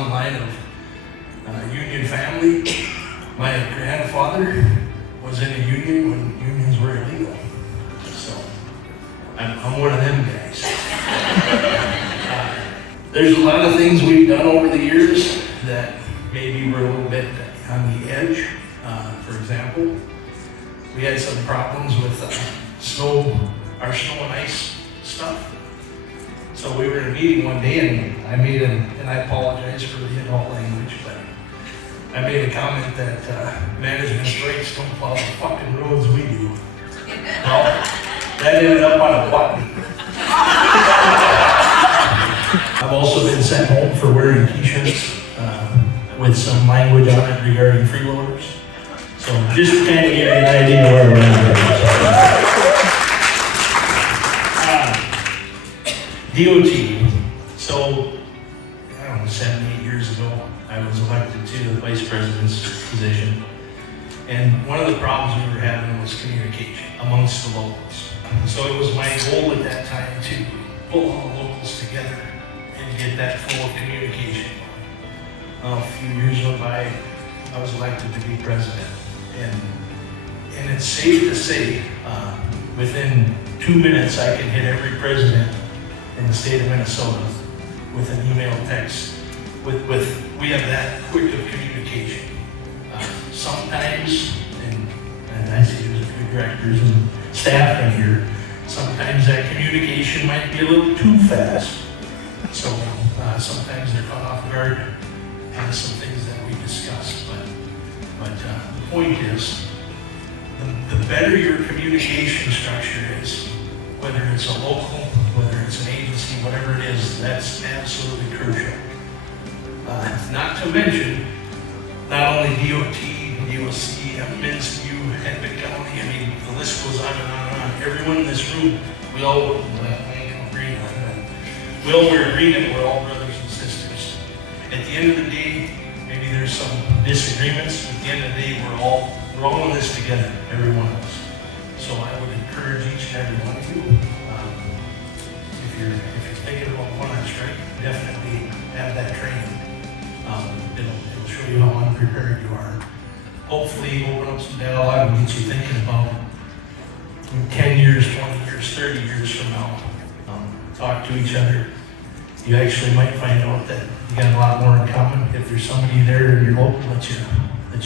long line of union family. My grandfather was in a union when unions were illegal. So I'm one of them guys. There's a lot of things we've done over the years that maybe we're a little bit on the edge. For example, we had some problems with our snow and ice stuff. So we were in a meeting one day and and I apologize for the adult language, but I made a comment that management's brakes don't plow the fucking roads we do. Well, that ended up on a button. I've also been sent home for wearing t-shirts with some language on it regarding freeloaders. So just to kind of give you an idea where we're at. DOT. So, I don't know, 7, 8 years ago, I was elected to the vice president's position. And one of the problems we were having was communication amongst the locals. So it was my goal at that time to pull all the locals together and get that flow of communication. A few years went by, I was elected to be president. And it's safe to say, within 2 minutes, I can hit every president in the state of Minnesota with an email, text. We have that quick of communication. Sometimes, and I see there's a few directors and staff in here, sometimes that communication might be a little too fast. So sometimes they're caught off guard on some things that we discussed. But the point is, the better your communication structure is, whether it's a local, whether it's an agency, whatever it is, that's absolutely crucial. Not to mention, not only DOT, DOC, MNSU, Hennepin County, I mean, the list goes on and on and on. Everyone in this room, we all work in green. We all wear green and we're all brothers and sisters. At the end of the day, maybe there's some disagreements. At the end of the day, we're all in this together, every one of us. So I would encourage each and every one of you, if you're thinking about going on strike, definitely have that training. It'll show you how unprepared you are. Hopefully open up some dialogue and get you thinking about 10 years, 20 years, 30 years from now. Talk to each other. You actually might find out that you got a lot more in common. If there's somebody there in your local that you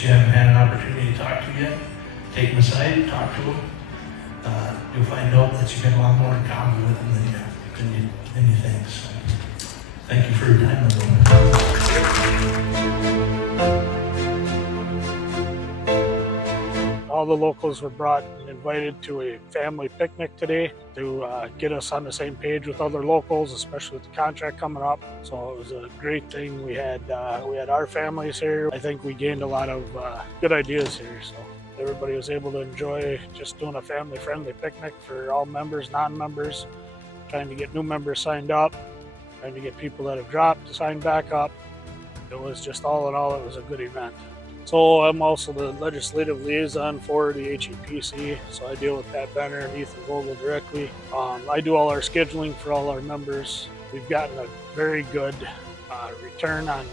haven't had an opportunity to talk to yet, take them aside, talk to them. You'll find out that you've got a lot more in common with them than you think. So, thank you for your time, everyone. All the locals were brought and invited to a family picnic today to get us on the same page with other locals, especially with the contract coming up. So it was a great thing. We had our families here. I think we gained a lot of good ideas here. So everybody was able to enjoy just doing a family-friendly picnic for all members, non-members, trying to get new members signed up, trying to get people that have dropped to sign back up. It was just all in all, it was a good event. So I'm also the legislative liaison for the HEPC, so I deal with Pat Benner and Ethan Vogel directly. I do all our scheduling for all our members. We've gotten a very good return on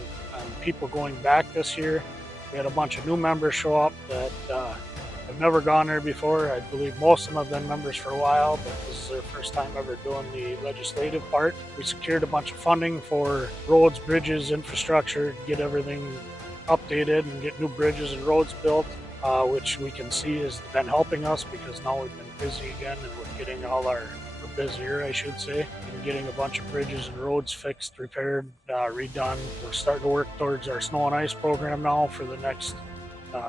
people going back this year. We had a bunch of new members show up that have never gone there before. I believe most of them have been members for a while, but this is their first time ever doing the legislative part. We secured a bunch of funding for roads, bridges, infrastructure, get everything updated and get new bridges and roads built, which we can see has been helping us because now we've been busy again and we're getting busier, I should say, and getting a bunch of bridges and roads fixed, repaired, redone. We're starting to work towards our snow and ice program now for the next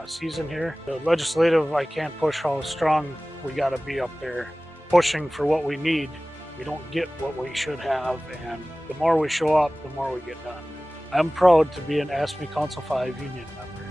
season here. The legislative, I can't push how strong we got to be up there pushing for what we need. We don't get what we should have, and the more we show up, the more we get done. I'm proud to be an AFSCME Council 5 union member.